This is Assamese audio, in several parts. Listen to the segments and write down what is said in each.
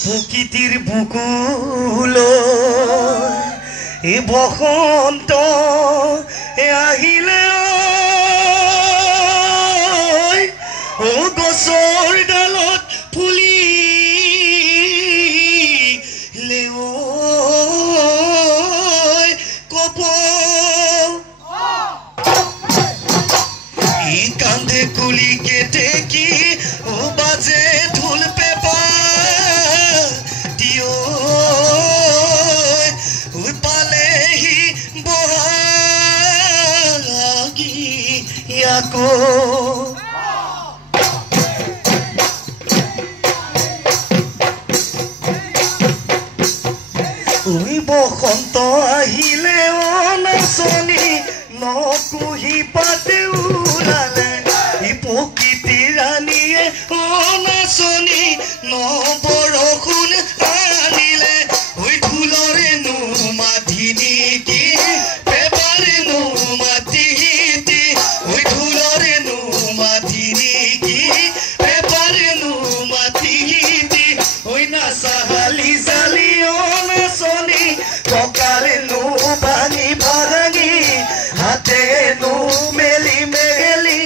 প্ৰকৃতিৰ বুকুল এ বসন্ত আহিলে ও গছৰ ডালত ফুলিলে কপ ই কান্দে কুলি কেটেকি ও বাজে ঢোল পেপা বসন্ত আহিলে নাচনি নকুহি পাতে ওলালে ই প্ৰকৃতি ৰাণীয়ে নাচনি নবৰষুণ আনিলে ঐ ঢোলৰে নো মাতি নেকি পেপাৰে নো মাতি ঐ ঢোলৰে নো মাতি নেকি পেপাৰে নো মাতি ঐ নাচাহালি জালি নাচনি ককালে নো ভাঙি ভাঙি হাতে নো মেলি মেলি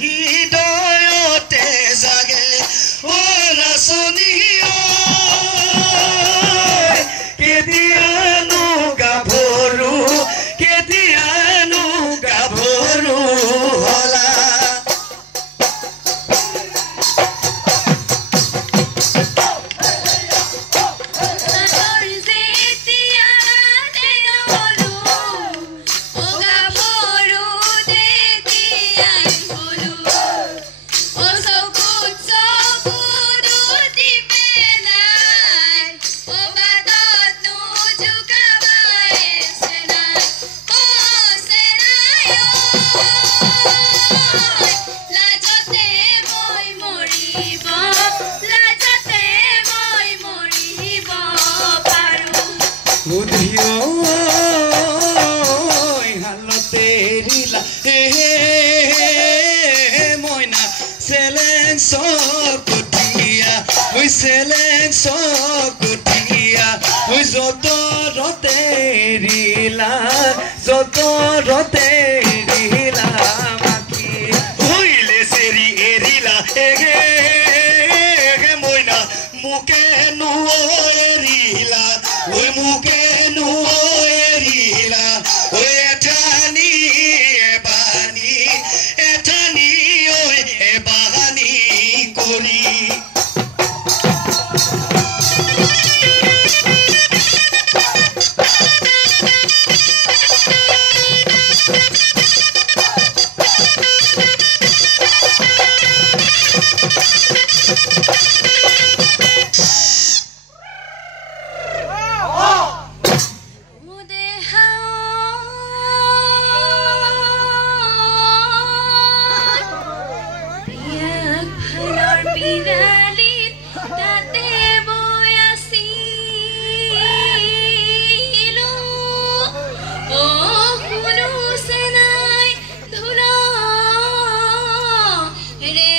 হৃদয়তে জাগে ও নাচনি কেতিয়ানো গাভৰু কেতিয়ানো গাভৰু হলা মইনা চেলেং চকুটিয়া যতৰতে এৰিলা মাখি হইলে চেৰি এৰিলা মইনা মোকে নো এৰিলা মোকে নো এৰিলা এঠানি এবানি এঠানি এবানি কৰি বিৰালিত তাতে বৈ আছিলো অ কোনো চেনাই ধুলা ৰে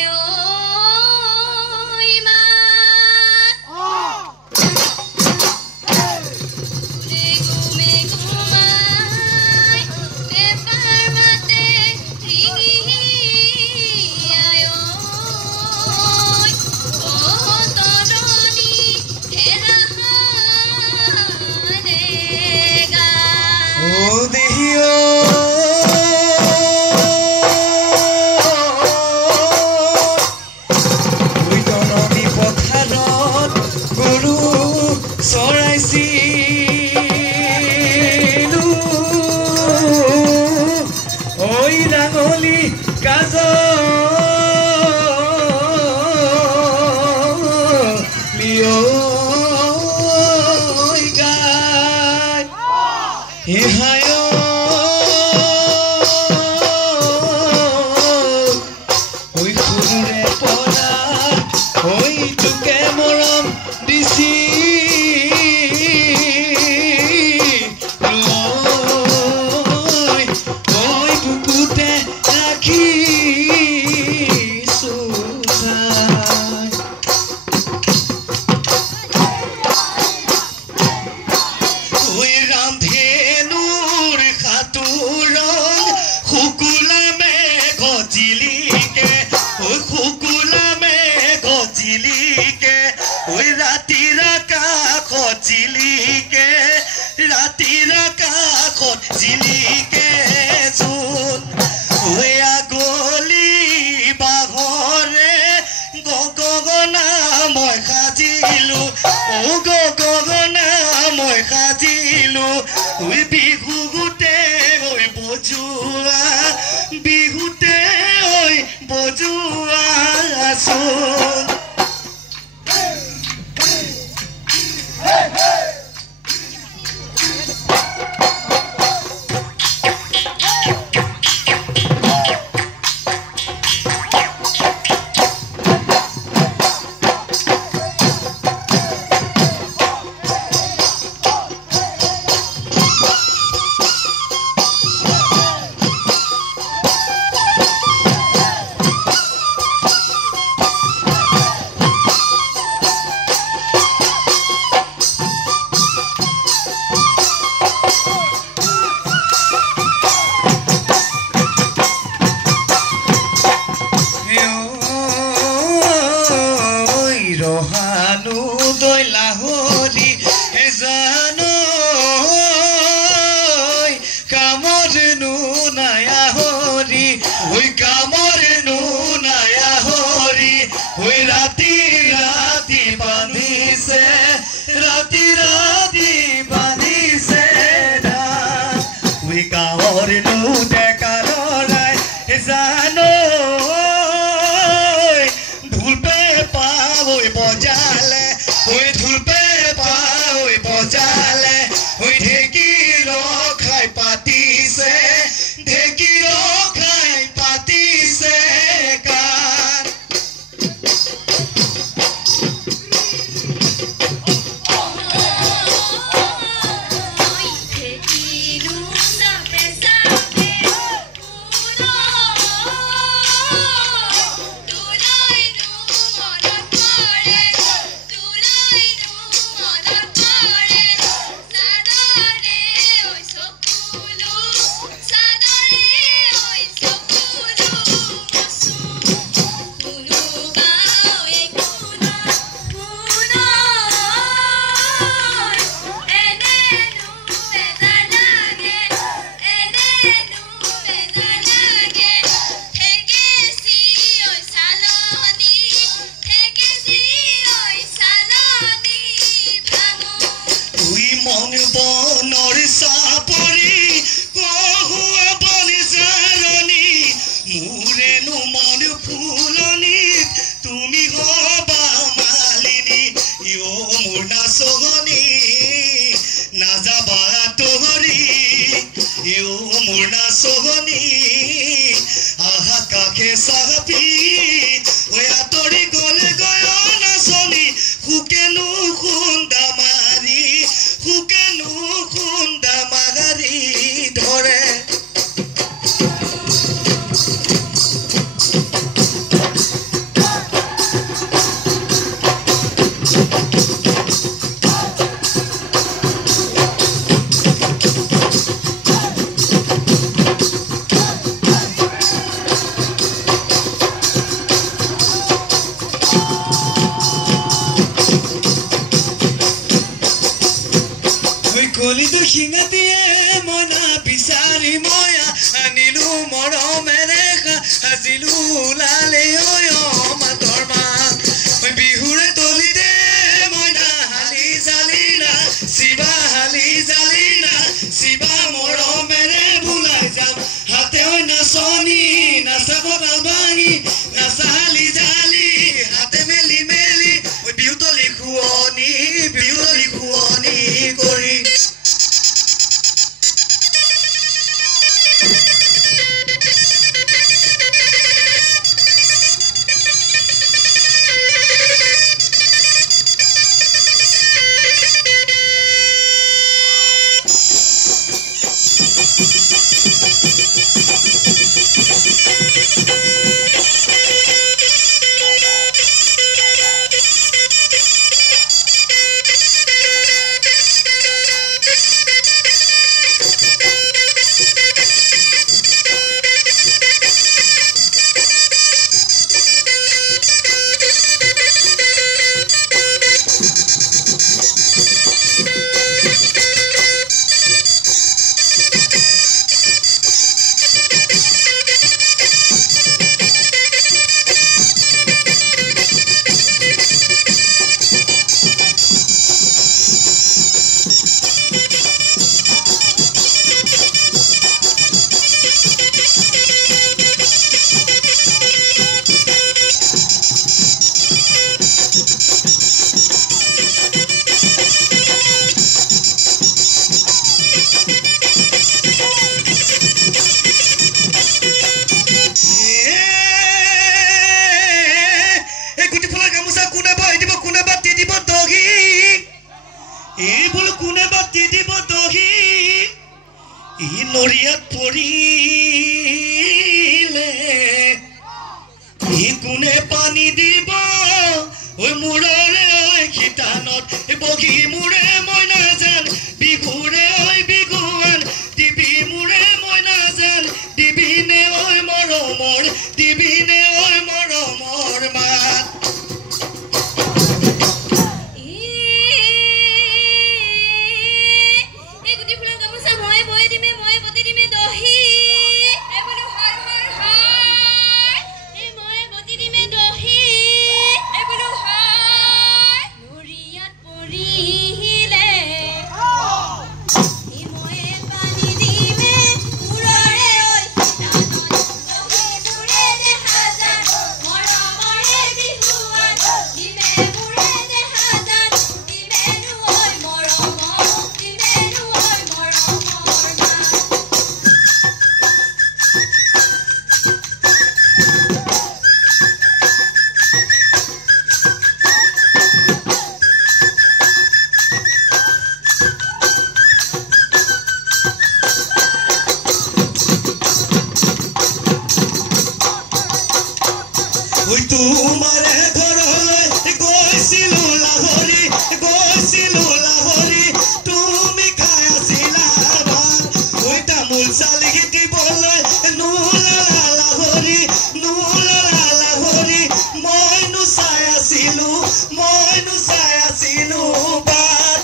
Sahapi, we are Tori Golega. শিঙাটিয়ে মনা বিচাৰি ময়া আনিলো মৰমেৰে সাজিলো ওলালে মাতৰ মাত বিহুৰে তলিতে মইনা হালি জালিনা শিৱা হালি জালিনা শিৱা মৰমেৰে বুলাই যাম হাতে নাচনি নাচাব ভাঙি নাচা হালি জালি হাতে মেলি মেলি বিহু তলি খুৱনি কৰি নৰিয়াত পৰিলে কোনে পানী দিব ঐ মূৰৰে ঐ খিতানত বগী মূৰে মই নাজান বিহুৰে ঐ বিহুৱান দিবি মূৰে মই নাজান দিবিনে ঐ মৰমৰ দিবিনে ঐ মৰমৰ মাত তোমাৰে ঘৰলৈ গৈছিলো লাহৰি তুমি খাই আছিলা ভাত ঐ তামোল চালি দিবলৈ নোলালা লাহৰি মইনো চাই আছিলো বাট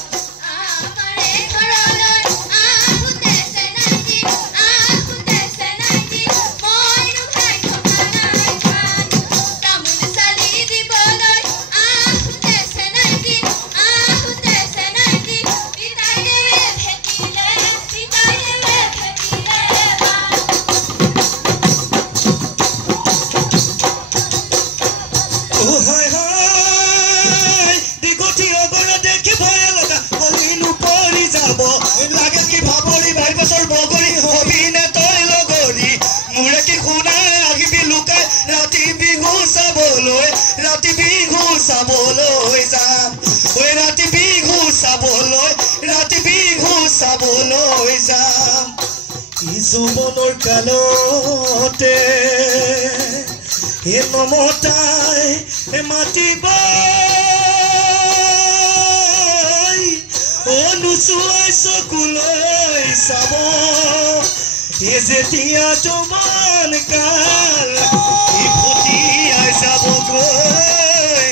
লাগে কি ভাবলি ভাই বছৰ বগৰী হবি নে তই লগৰী মোৰে কি শুনাই আহিবি লুকাই ৰাতি বিহু চাবলৈ যাম ঐ ৰাতি বিহু চাবলৈ যাম ই যৌৱনৰ কালতে মমতাই মাতিব নুচুৱাই চকুলৈ চাব যেতিয়া জমান কাল ফুটিয়াই যাবগৈ